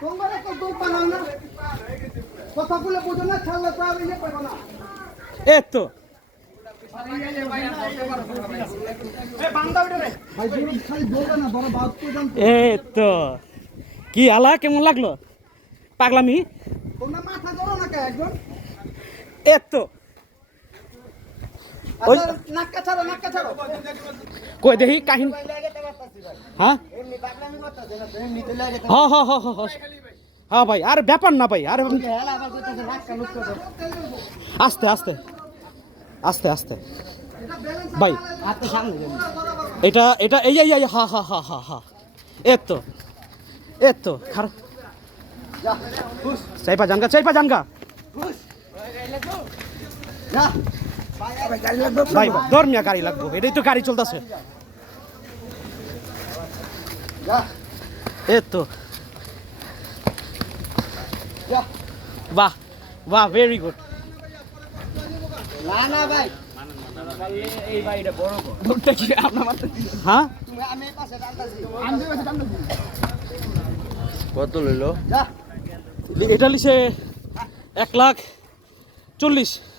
তোমরা তো দৌড় বানাও না কথাগুলো বোঝো না ছাড়লে তো আর ইয়ে পাবো না এই তো ভাই দৌড় খালি বলবে না বড় বাদ পর্যন্ত এই তো কি আলা কেমন লাগলো পাগলামি তোমরা মাথা ধরো না কে একজন এই তো ওই নাক্কা ছাড়ো কই দেখি কাহিনী হ্যাঁ এমনি পাগলামি করতেছে না তো এমনি তো লাগে হ্যাঁ হ্যাঁ হ্যাঁ হ্যাঁ হ্যাঁ ভাই আর ব্যাপার না ভাই আর হেলা আবার করতেছে নাক্কা লুক করে আস্তে আস্তে আস্তে আস্তে ভাই হাত তো সামনে যাবে এটা এটা এই এই হা হা হা হা হা এই তো খারাপ যা চাইপা জানগা যা ভাই গাড়ি লাগবে ভাই ধর্মিয়া গাড়ি লাগবো এটাই তো গাড়ি চলতেছে যা এই তো যা বাহ বাহ ভেরি গুড না ভাই এই বাড়িটা বড় বড় দৌড়টা কি আপনার মাথা হ্যাঁ তুমি আমি এই পাশে টানতাছি আমি এই পাশে টানতাছি কত লইলো যা এটা লিছে 1,40,000